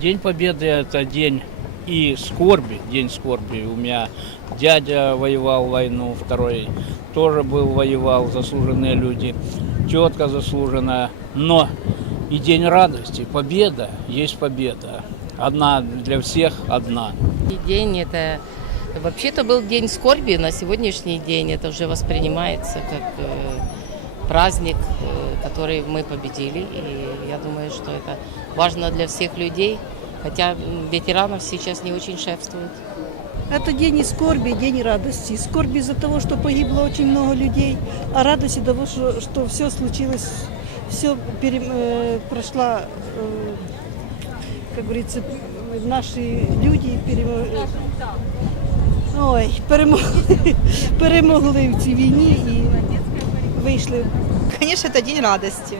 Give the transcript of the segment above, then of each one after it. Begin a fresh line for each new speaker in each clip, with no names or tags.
День Победы – это день и скорби, день скорби. У меня дядя воевал войну, второй тоже был, воевал, заслуженные люди, тетка заслуженная. Но и день радости, победа, есть победа. Одна для всех, одна.
И день это вообще-то был день скорби, на сегодняшний день это уже воспринимается как э, праздник, э, который мы победили. И я думаю, что это важно для всех людей, хотя м, ветеранов сейчас не очень шефствует.
Это день и скорби, и день радости. Скорби из-за того, что погибло очень много людей, а радость из-за того, что, что все случилось, все прошла, э, как говорится, наши люди перемо... Ой, перемогли, перемогли в цій війні і вийшли
Конечно, это день радости.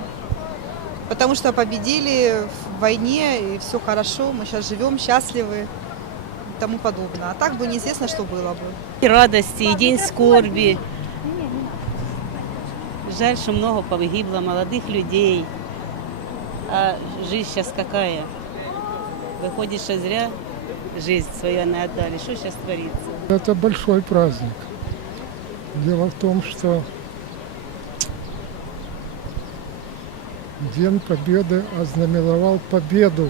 Потому что победили в войне, и все хорошо, мы сейчас живем счастливы и тому подобное. А так бы неизвестно, что было бы.
И радости, и день скорби. Жаль, что много погибло молодых людей. А жизнь сейчас какая? Выходит, что зря жизнь свою не отдали. Что сейчас творится?
Это большой праздник. Дело в том, что День Победы ознаменовал победу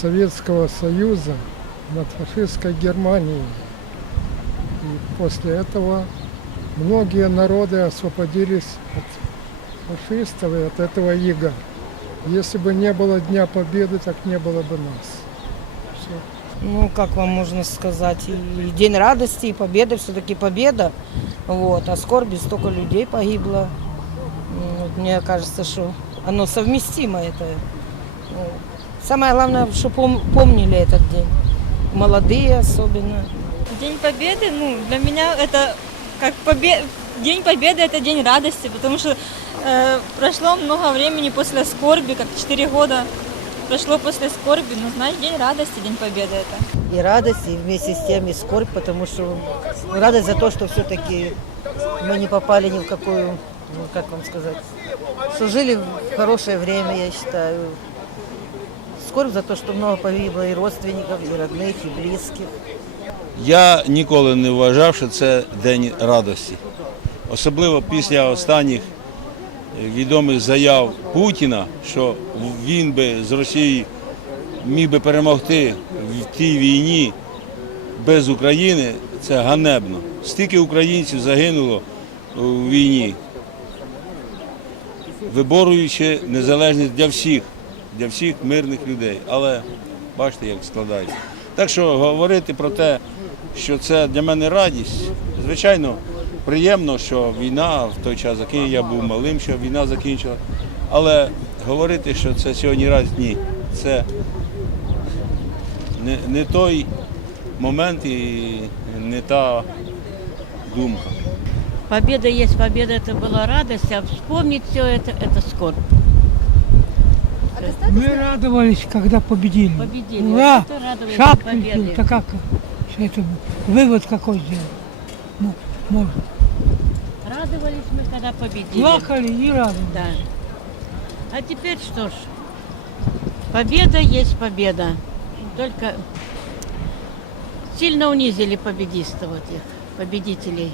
Советского Союза над фашистской Германией. И после этого многие народы освободились от фашистов и от этого ига. Если бы не было Дня Победы, так не было бы нас. Всё.
Ну, как вам можно сказать, и день радости, и победы, все-таки победа. Вот, а скорби столько людей погибло. Ну, вот мне кажется, что оно совместимо это. Ну, Самое главное, что помнили этот день. Молодые особенно.
День Победы, ну, для меня это как побе... День Победы это день радости, потому что э, прошло много времени после скорби, как 4 года прошло после скорби, ну, знаешь, день радости, День Победы это.
и радость, и вместе с тем и скорбь, потому что радость за то, что все-таки мы не попали ни в какую, ну, как вам сказать, что жили в хорошее время, я считаю. Скорбь за то, что много погибло и родственников, и родных, и близких.
Я ніколи не вважав, що це день радості. Особливо після останніх е, відомих заяв Путіна, що він би з Росії міг би перемогти в тій війні без України, це ганебно. Стільки українців загинуло у війні, виборюючи незалежність для всіх, для всіх мирних людей. Але бачите, як складається. Так що говорити про те, що це для мене радість, звичайно, приємно, що війна в той час закінчила, я був малим, що війна закінчила. Але говорити, що це сьогодні радість, ні. Це не, не той момент і не та думка.
Победа есть победа, это была радость, а вспомнить все это, это скорбь.
Мы радовались, когда победили.
Победили.
Ура!
Вот это
Шапки так как это вывод какой сделал? Ну, может.
Радовались мы, когда победили.
Плакали и радовались.
Да. А теперь что ж, победа есть победа. Только сильно унизили победистов этих, победителей.